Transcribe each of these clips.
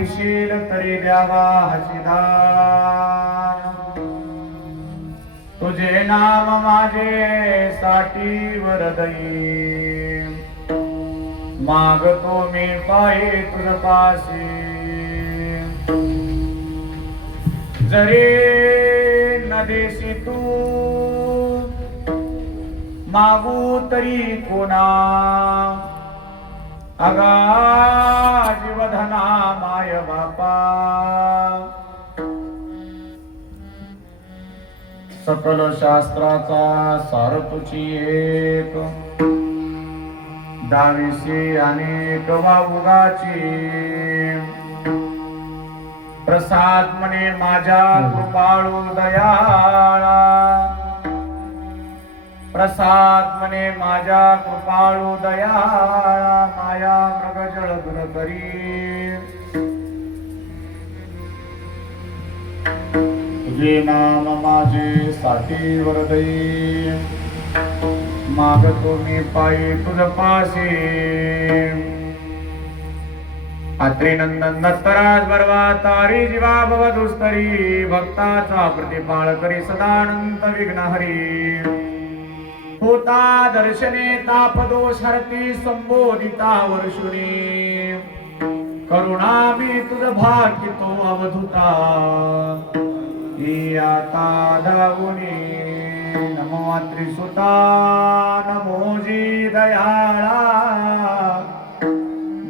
देशील तरी द्यावा हसिदान तुझे नाम माझे साठी वरदई. मागतो मी पाये तुझ पाशी. जरी नदेशी तू मागू तरी कोणा. अगा जीवधना माय बापा। सकल शास्त्राचा सार तुझी एक। दाविशी अनेक वाउगाची प्रसाद म्हणे माझ्या कृपाळू दयाळा। प्रसाद म्हणे माझ्या कृपाळू दयाळा माया मृगजळ गुण करी. तुझे नाम माझे साठी वरदई मागतो मी पायी तुझ पाशी अत्रिनंदन दत्तराज बरवा तारी जीवा भव दुस्तरी. भक्ताचा प्रतिपाळ करी सदानंत विघ्न हरी होता दर्शने तापदोष हरती संबोधिता वर्षुणी करुणा मी तुझ भाकितो अवधुता. आता धावुनी नमो त्रिसुता नमो जी दयाळा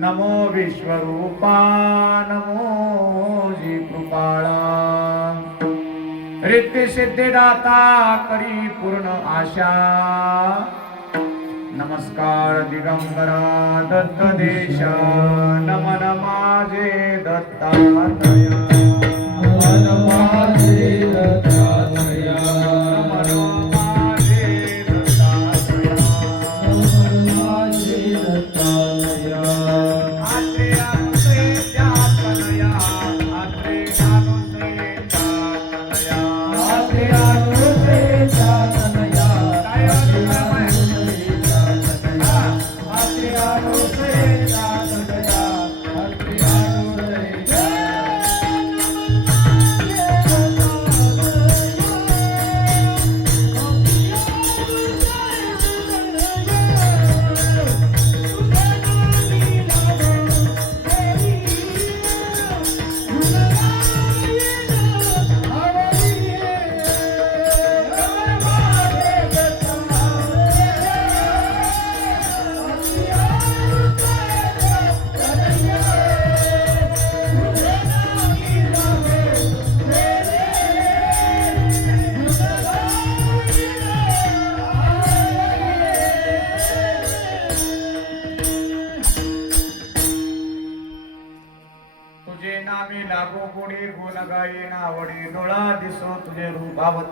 नमो विश्वरूपा. नमो जी रेते सिद्धे दाता करी पूर्ण आशा। नमस्कार दिगंबरा दत्त देश। नमन माझे दत्ता माझे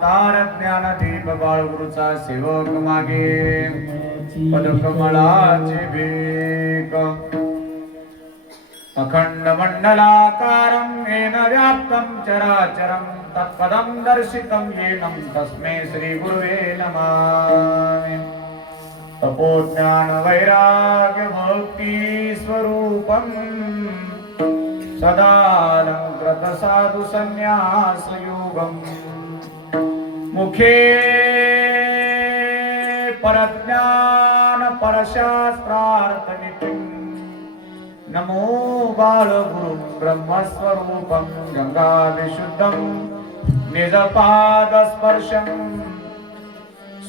अवतार ज्ञान दीप बाळगुरुचा सेवक मागे. पदकमळाची भेक. अखंड मंडलाकारं येन व्याप्तं चराचरं तत्पदं दर्शितं येनं. तस्मै श्रीगुरुवे नमामि तपोज्ञान वैराग्य नमो बालगुरुं ब्रह्मस्वरूपं गङ्गाविशुद्धं निजपादस्पर्शम्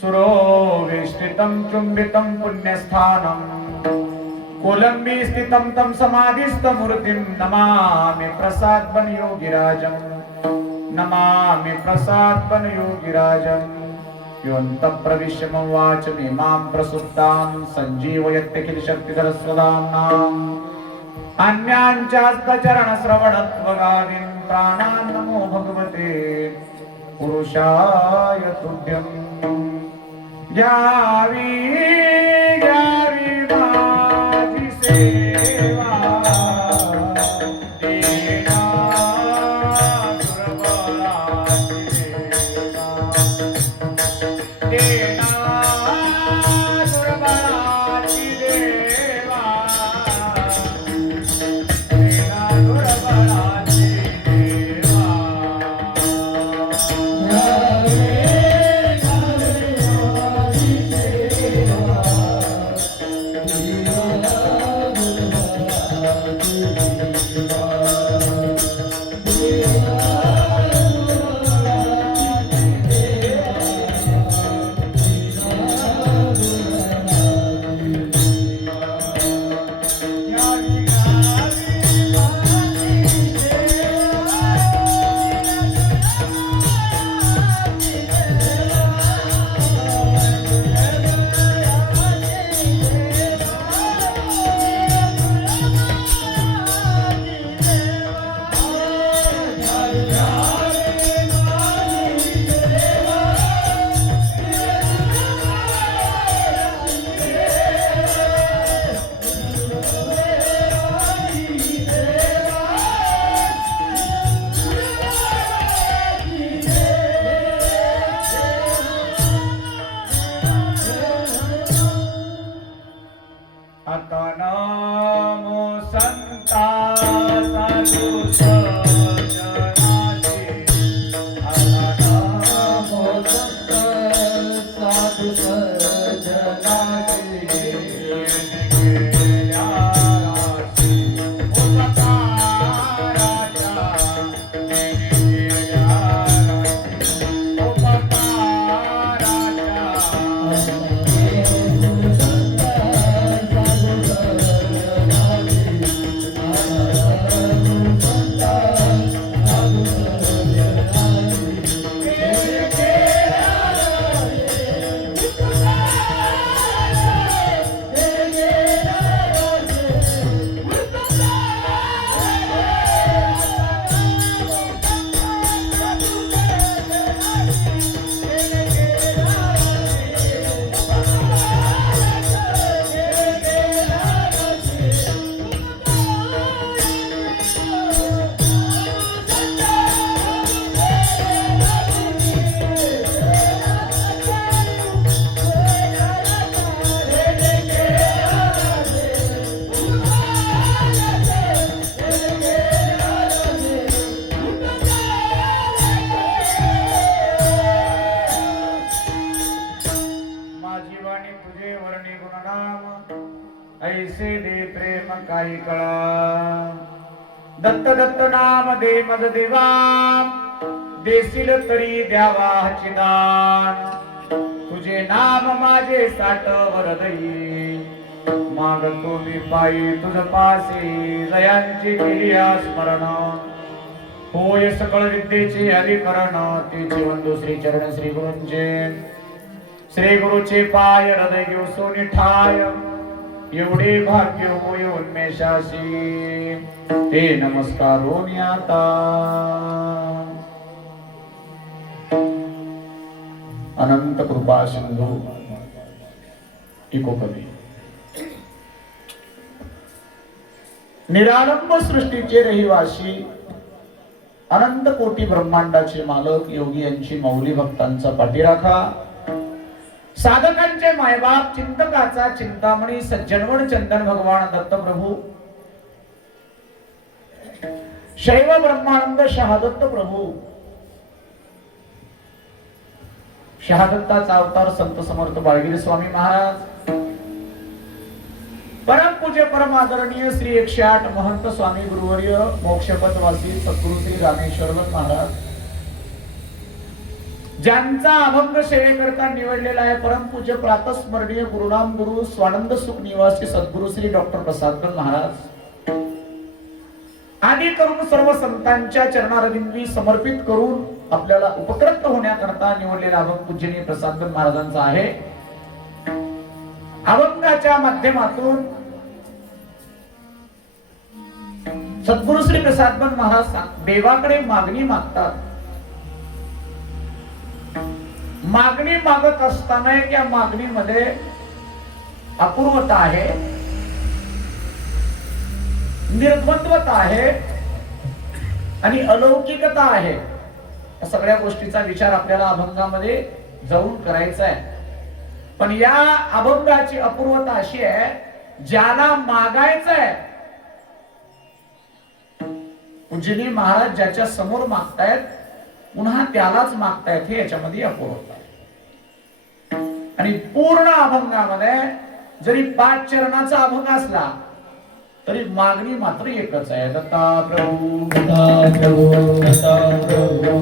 सुरोवेष्टितं चुम्बितं पुण्यस्थानम् कोलंबी स्थितं तं समाधिस्थमूर्तिं नमामि प्रसाद्बन नमामि नमामि प्रसाद्बन योगिराजं। योऽन्तप्रविश्य मम मां प्रसुप्तां सञ्जीवयत्यखिल शक्तिधरस्वदाम्नाम् प्राणान् नमो भगवते। पुरुषाय तुभ्यम्। यावी नाम मज देवा देशील तरी द्यावा हची दान. तुझे नाम माझे साठ वरदई मागतो मी पायी तुझ पासे जयांची केली स्मरण होय सकळ विद्येचे अधिकरण ते जीवन दुसरी चरण श्री गुरुंचे. श्री गुरुचे पाय हृदय घेऊ सोनी ठाय. एवढे भाग्य होय उन्मेषाशी ते नमस्कार आता. अनंत कृपा सिंधू इको कवी. निरालंब सृष्टीचे रहिवासी अनंत कोटी ब्रह्मांडाचे मालक योगी यांची मौली भक्तांचा पाठीराखा. साधकांचे मायबाप चिंतकाचा चिंतामणी सज्जनवड चंदन भगवान दत्तप्रभू. शैव ब्रह्मानंद शहादत्त प्रभू. शहादत्ताचा अवतार संत समर्थ बाळगिरी स्वामी महाराज. परम पूज्य परम आदरणीय श्री एकशे आठ महंत स्वामी गुरुवर्य मोक्षपथवासी सद्गुरु श्री रामेश्वर महाराज. ज्यांचा अभंग सेवेकरता निवडलेला आहे परम पूज्य प्रातस्मरणीय गुरुनाम गुरु स्वानंद सुख निवासी सद्गुरु श्री डॉक्टर प्रसाद महाराज. आदी करून सर्व संतांच्या चरणारविंदी समर्पित करून आपल्याला उपकृत होण्याकरता निवडलेला अभंग पूजनीय प्रसाद महाराजांचा आहे. अभंगाच्या माध्यमातून सद्गुरु श्री प्रसाद महाराज देवाकडे मागणी मागतात. मागणी मागत असताना या मागणीमध्ये अपूर्वता आहे निर्बंधता आहे आणि अलौकिकता आहे. या सगळ्या गोष्टीचा विचार आपल्याला अभंगामध्ये जाऊन करायचा आहे. पण या अभंगाची अपूर्वता अशी आहे ज्याला मागायचं आहे. पूजनी महाराज ज्याच्या समोर मागतायत पुन्हा त्यालाच मागतायत हे याच्यामध्ये अपूर्वता आहे. आणि पूर्ण अभंगामध्ये जरी पाच चरणाचा अभंग असला तरी मागणी मात्र एकच आहे. दत्ता प्रभू दत्ता प्रभू दत्ता प्रभू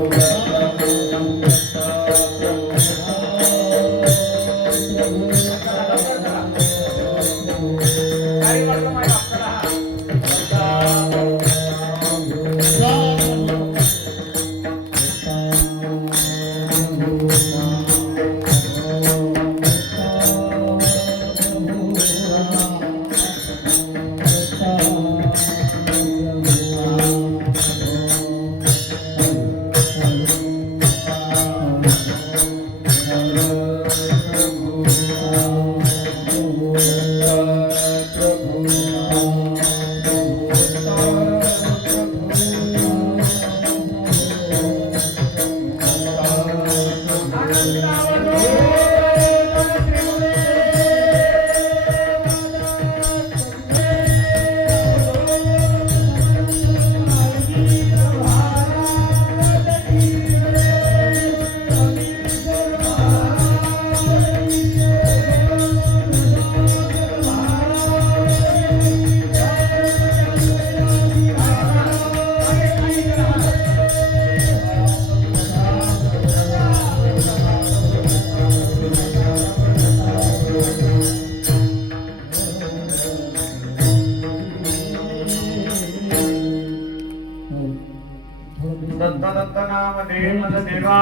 मज देवा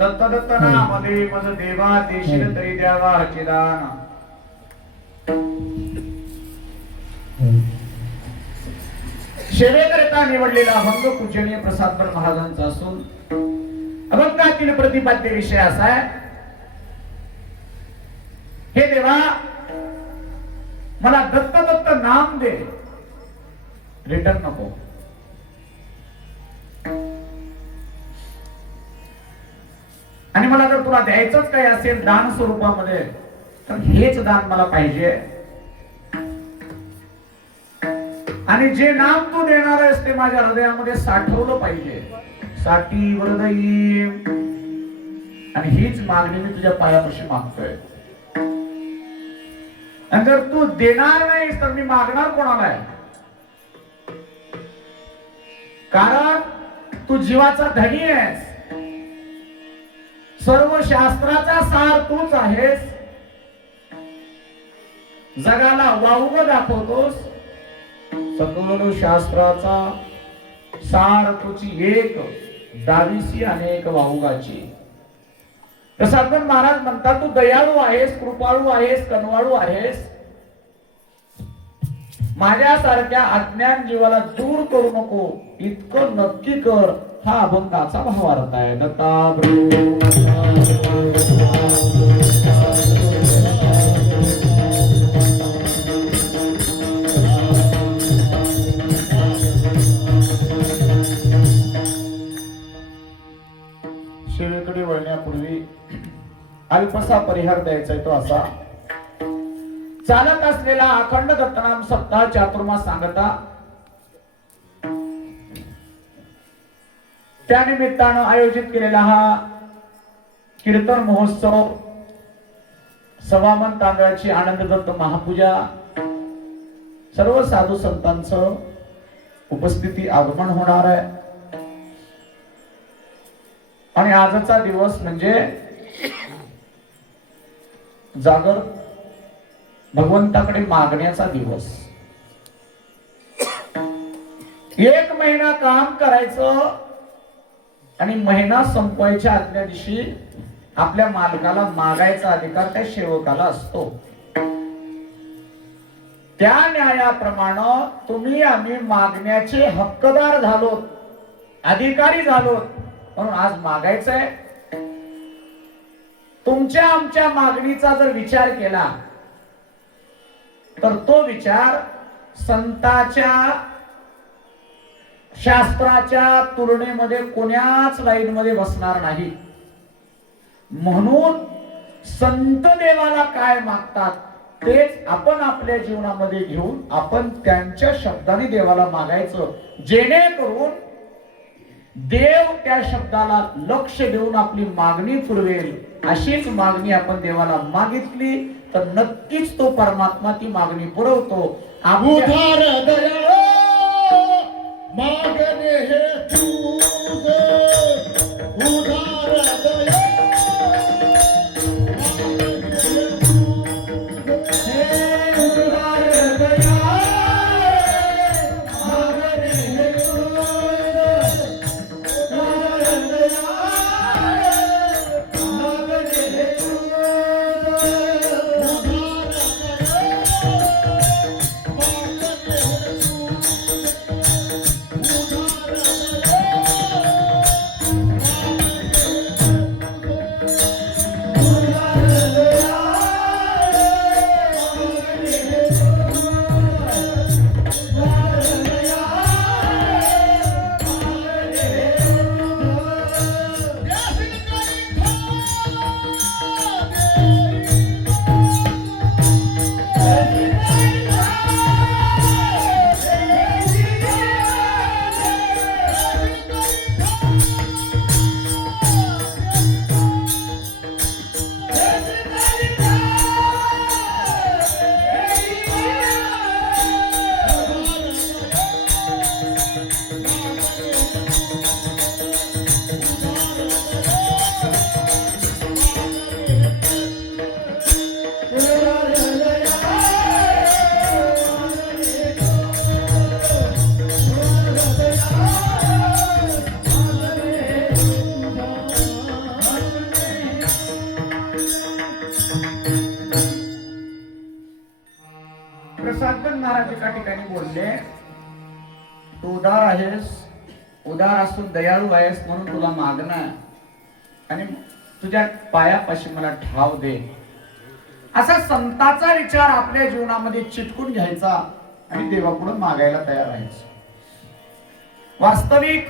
दत्त दत्त नाम दे मज देवा देशील तरी द्यावा हचिदान सेवेकरिता निवडलेला अभंग पूजनीय प्रसादकर महाराजांचा असून अभंगातील प्रतिपाद्य विषय असा आहे हे देवा मला दत्त दत्त नाम दे. रिटर्न नको. आणि मला जर तुला द्यायचंच काही असेल दान स्वरूपामध्ये तर हेच दान मला पाहिजे. आणि जे नाम तू देणार आहेस ते माझ्या हृदयामध्ये साठवलं पाहिजे. साठी वरदई आणि हीच मागणी मी तुझ्या पायापाशी मागतोय. आणि जर तू देणार नाहीस तर मी मागणार कोणाला आहे? कारण तू जीवाचा धनी आहेस. सर्व शास्त्राचा सार तूच आहेस. जगाला वाऊग दाखवतोस. सकल शास्त्राचा सार तुझी एक दावीसी अनेक वाहुगाची तर महाराज म्हणतात तू दयाळू आहेस कृपाळू आहेस कनवाळू आहेस. माझ्यासारख्या अज्ञान जीवाला दूर करू नको. इतकं नक्की कर. हा अभंगाचा भावार्थ आहे. नता शिवेकडे वळण्यापूर्वी अल्पसा परिहार द्यायचा आहे तो असा. चालत असलेला अखंड दत्तनाम सप्ताह चातुर्मास सांगता त्या निमित्तानं आयोजित केलेला हा कीर्तन महोत्सव सवामन तांदळाची आनंद दत्त महापूजा सर्व साधू संतांचं उपस्थिती आगमन होणार आहे. आणि आजचा दिवस म्हणजे जागर भगवंताकडे मागण्याचा दिवस. एक महिना काम करायचं आणि महिना संपवायच्या आदल्या दिवशी आपल्या मालकाला मागायचा अधिकार त्या सेवकाला असतो. त्या न्यायाप्रमाणे तुम्ही आम्ही मागण्याचे हक्कदार झालो अधिकारी झालो म्हणून आज मागायचंय. तुमच्या आमच्या मागणीचा जर विचार केला तर तो विचार संताच्या शास्त्राच्या तुलनेमध्ये कोण्याच लाईन मध्ये बसणार नाही. म्हणून संत देवाला काय मागतात तेच आपण आपल्या जीवनामध्ये घेऊन आपण त्यांच्या शब्दाने देवाला मागायचं. जेणेकरून देव त्या शब्दाला लक्ष देऊन आपली मागणी पुरवेल. अशीच मागणी आपण देवाला मागितली तर नक्कीच तो परमात्मा ती मागणी पुरवतो. आपल्या- दया मागणे हे तू उदार आहेस उदार असून दयाळू आहेस म्हणून तुला मागणं आणि तुझ्या पायापाशी मला ठाव दे. असा संताचा विचार आपल्या जीवनामध्ये चिटकून घ्यायचा आणि देवापुढे मागायला तयार राहायचं. वास्तविक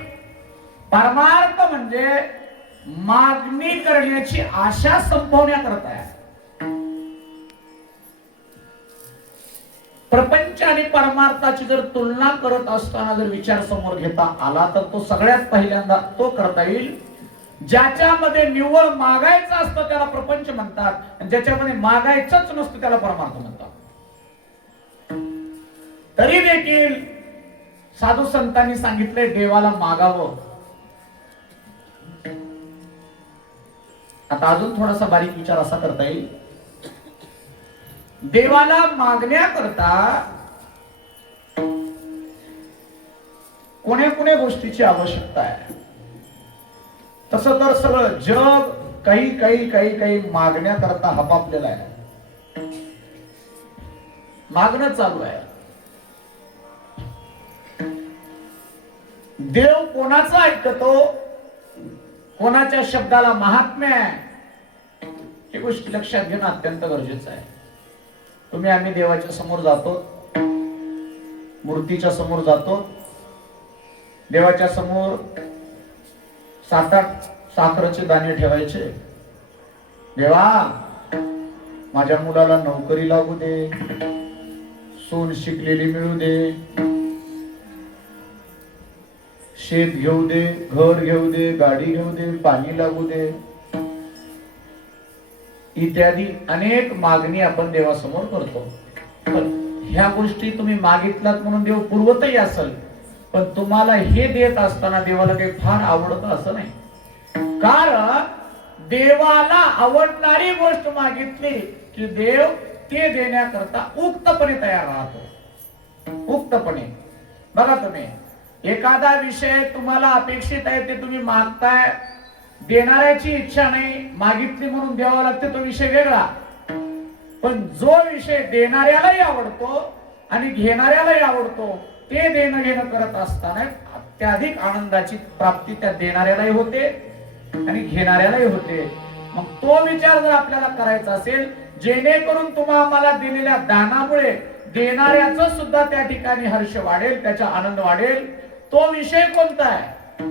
परमार्थ म्हणजे मागणी करण्याची आशा संपवण्याकरता आहे. प्रपंच आणि परमार्थाची जर तुलना करत असताना जर विचार समोर घेता आला तर तो सगळ्यात पहिल्यांदा तो करता येईल. ज्याच्यामध्ये निव्वळ मागायचं असतं त्याला प्रपंच म्हणतात आणि ज्याच्यामध्ये मागायचंच नसतं त्याला परमार्थ म्हणतात. तरी देखील साधू संतांनी सांगितलंय देवाला मागावं. आता अजून थोडासा बारीक विचार असा करता येईल. देवाला मागण्याकरता कोण्या कोण्या गोष्टीची आवश्यकता आहे? तस तर सगळं जग काही काही काही काही मागण्याकरता हपापलेलं आहे. मागणं चालू आहे. देव कोणाचं ऐकतो? कोणाच्या शब्दाला महात्म्य आहे? ही गोष्ट लक्षात घेणं अत्यंत गरजेचं आहे. तुम्ही आम्ही देवाच्या समोर जातो. मूर्तीच्या समोर जातो. देवाच्या समोर सात आठ साखरेचे दाणे ठेवायचे. देवा माझ्या मुलाला नोकरी लागू दे. सून शिकलेली मिळू दे. शेत घेऊ दे घर घेऊ दे गाडी घेऊ दे पाणी लागू दे. इत्यादी अनेक मागणी आपण देवासमोर करतो. पण ह्या गोष्टी तुम्ही मागितलात म्हणून देव पुरवतही असेल पण तुम्हाला हे देत असताना देवाला काही फार आवडत असं नाही. कारण देवाला आवडणारी गोष्ट मागितली की देव ते देण्याकरता उक्तपणे तयार राहतो. उक्तपणे. बघा तुम्ही एखादा विषय तुम्हाला अपेक्षित आहे ते तुम्ही मागताय देणाऱ्याची इच्छा नाही मागितली म्हणून द्यावा लागते तो विषय वेगळा. पण जो विषय देणाऱ्यालाही आवडतो आणि घेणाऱ्यालाही आवडतो ते देणं घेणं करत असताना अत्याधिक आनंदाची प्राप्ती त्या देणाऱ्यालाही होते आणि घेणाऱ्यालाही होते. मग तो विचार जर आपल्याला करायचा असेल जेणेकरून तुम्हा आम्हाला दिलेल्या दानामुळे देणाऱ्याच सुद्धा त्या ठिकाणी हर्ष वाढेल त्याचा आनंद वाढेल. तो विषय कोणता आहे?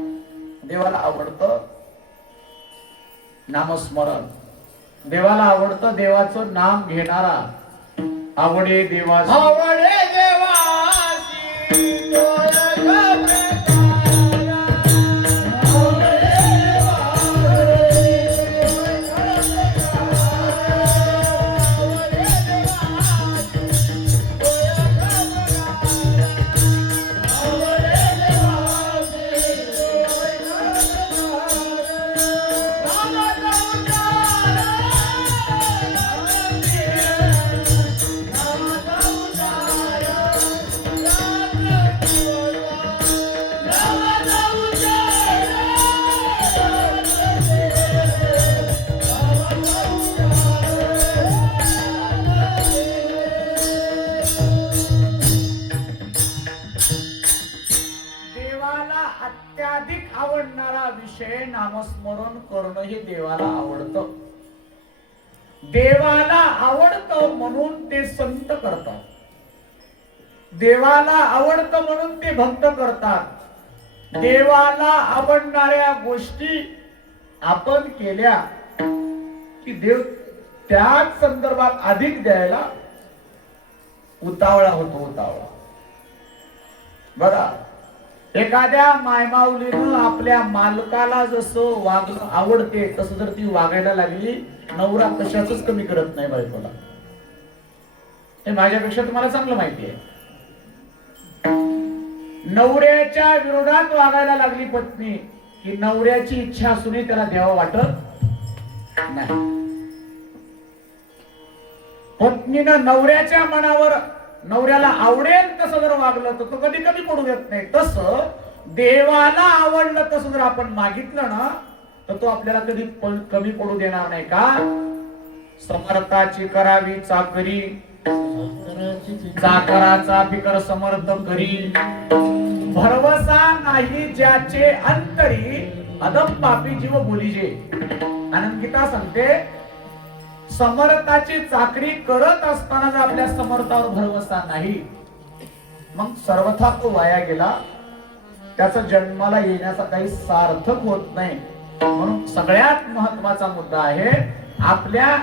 देवाला आवडतं नामस्मरण. देवाला आवडतं देवाचं नाम घेणारा आवडे देवा आवडे स्मरण करणं हे देवाला आवडतं. देवाला आवडतं म्हणून ते संत करतात. देवाला आवडतं म्हणून ते भक्त करतात. देवाला आवडणाऱ्या गोष्टी आपण केल्या की देव त्याच संदर्भात अधिक द्यायला उतावळा होतो उतावळा. बघा एखाद्या मायमाऊलीनं आपल्या मालकाला जसं वाग आवडते तसं जर ती वागायला लागली नवरा कशाच कमी करत नाही बायकोला. हे माझ्यापेक्षा तुम्हाला चांगलं माहिती आहे. नवऱ्याच्या विरोधात वागायला लागली पत्नी की नवऱ्याची इच्छा असूनही त्याला द्यावं वाटत नाही. पत्नीनं नवऱ्याच्या मनावर नवऱ्याला आवडेल तसं जर वागलं तर तो कधी कमी पडू देत नाही. तसं देवाला आवडलं तसं जर आपण मागितलं ना तर तो आपल्याला कधी कमी पडू देणार नाही का? समर्थाची करावी चाकरी. चाकराचा फिकर समर्थ करी भरवसा नाही ज्याचे अंतरी. अदम पापी जीव बोलीजे आनंदगीता सांगते समर्थाची चाकरी करत असताना जर आपल्या समर्थावर भरवसा नाही मग सर्वथा तो वाया गेला. त्याचा जन्माला येण्याचा काही सार्थक होत नाही. म्हणून सगळ्यात महत्त्वाचा मुद्दा आहे आपल्या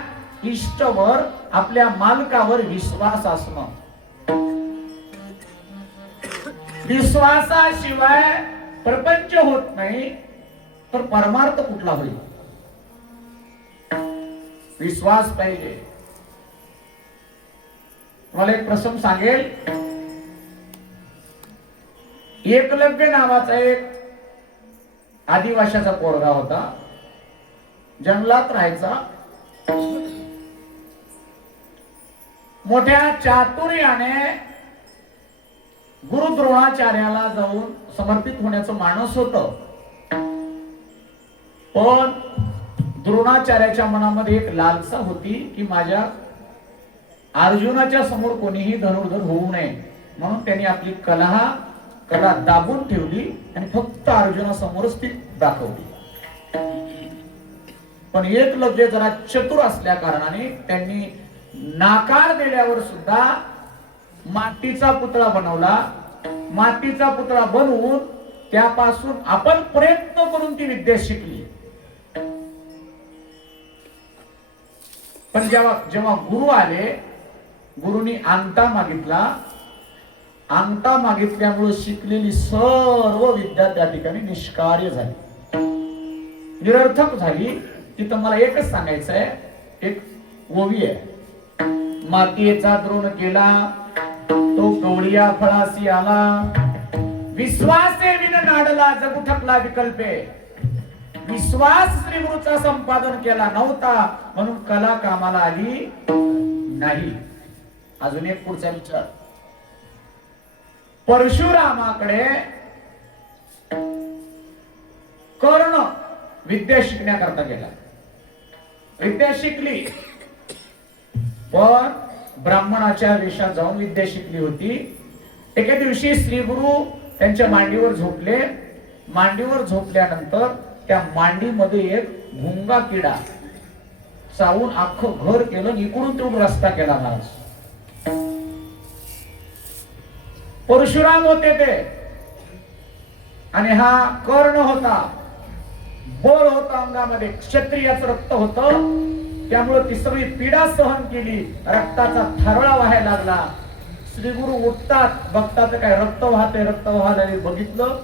इष्टवर आपल्या मालकावर विश्वास असणं. विश्वासाशिवाय प्रपंच होत नाही तर परमार्थ कुठला होईल? विश्वास पाहिजे. मला एक प्रसंग सांगेल. एकलव्य नावाचा एक आदिवाशाचा पोरगा होता. जंगलात राहायचा. मोठ्या चातुर्याने गुरु द्रोणाचार्याला जाऊन समर्पित होण्याचं माणूस होत. पण द्रोणाचार्याच्या मनामध्ये एक लालसा होती की माझ्या अर्जुनाच्या समोर कोणीही धनुर्धर होऊ नये. म्हणून त्यांनी आपली कला कला दाबून ठेवली आणि फक्त अर्जुनासमोरच ती दाखवली. पण एक लव्य जरा चतुर असल्या कारणाने त्यांनी नाकार दिल्यावर सुद्धा मातीचा पुतळा बनवला. मातीचा पुतळा बनवून त्यापासून आपण प्रयत्न करून ती विद्या शिकली. पण जेव्हा जेव्हा गुरु आले गुरुनी अंगठा मागितला. अंगठा मागितल्यामुळे शिकलेली सर्व विद्या त्या ठिकाणी निष्कार्य झाली. निरर्थक झाली. तिथं मला एकच सांगायचं आहे एक ओवी आहे. मातीचा द्रोण केला तो गवळिया फळासी आला. विश्वासे विन नाडला जगू ठकला विकल्पे. विश्वास श्रीगुरूचा संपादन केला नव्हता म्हणून कला कामाला आली नाही. अजून एक पुढचा विचार. परशुरामाकडे कर्ण विद्या शिकण्याकरता गेला. विद्या शिकली. पण ब्राह्मणाच्या वेशात जाऊन विद्या शिकली होती. एके दिवशी श्री गुरु त्यांच्या मांडीवर झोपले. मांडीवर झोपल्यानंतर त्या मांडीमध्ये एक भुंगा किडा चावून अख्खं घर केलं इकडून तिकडून रस्ता केला महाराज परशुराम होते ते. आणि हा कर्ण होता. बळ होता अंगामध्ये. क्षत्रियाचं रक्त होत. त्यामुळे ती सगळी पीडा सहन केली. रक्ताचा थरळा व्हायला लागला. श्रीगुरु उठतात बघतात काय रक्त वाहते रक्त व्हायला बघितलं.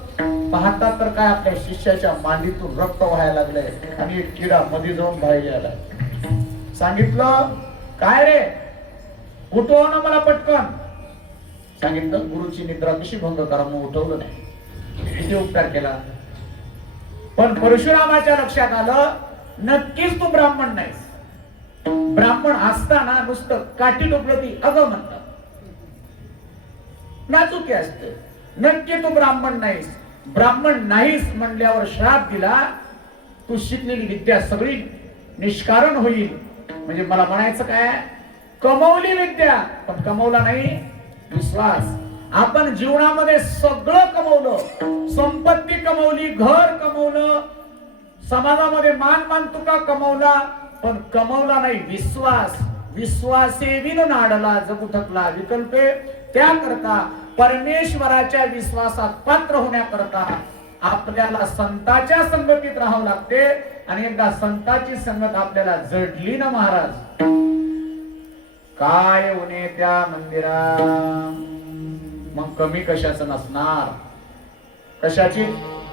पाहतात तर काय आपल्या शिष्याच्या मांडीतून रक्त व्हायला लागलंय आणि किडा मध्ये जाऊन बाहेर यायला सांगितलं काय रे? उठव ना मला पटकन. सांगितलं गुरुची निद्रा कशी भंग करा मग उठवलं नाही. किती उपकार केला. पण परशुरामाच्या लक्षात आलं नक्कीच तू ब्राह्मण नाहीस. ब्राह्मण असताना नुसतं काठी टोपलं ती अगं म्हणत नाचुके असते. नक्की तू ब्राह्मण नाहीस. ब्राह्मण नाहीस म्हणल्यावर श्राप दिला तू शिकलेली विद्या सगळी निष्कारण होईल. म्हणजे मला म्हणायचं काय? कमवली विद्या पण कमवला नाही विश्वास. आपण जीवनामध्ये सगळं कमवलं. संपत्ती कमवली घर कमवलं समाजामध्ये मान मान तुका कमवला पण कमवला नाही विश्वास. विश्वासे विन नाडला जगुठकला थकला विकल्पे त्याकरता परमेश्वराच्या विश्वासात पात्र होण्याकरता आपल्याला संताच्या संगतीत राहावं लागते. आणि एकदा संताची संगत आपल्याला जडली ना महाराज? काय उणे त्या मंदिरा मग कमी कशाचं नसणार? कशाची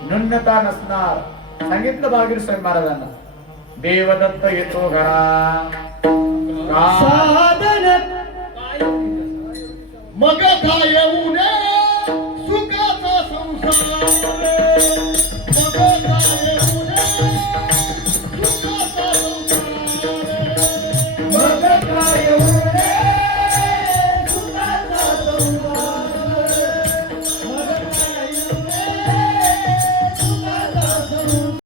न्यूनता नसणार? सांगितलं भागीर स्वामी महाराजांना. देवदत्त येतो घरा साधन. मग काय येऊ नये? सुखाचा संसार.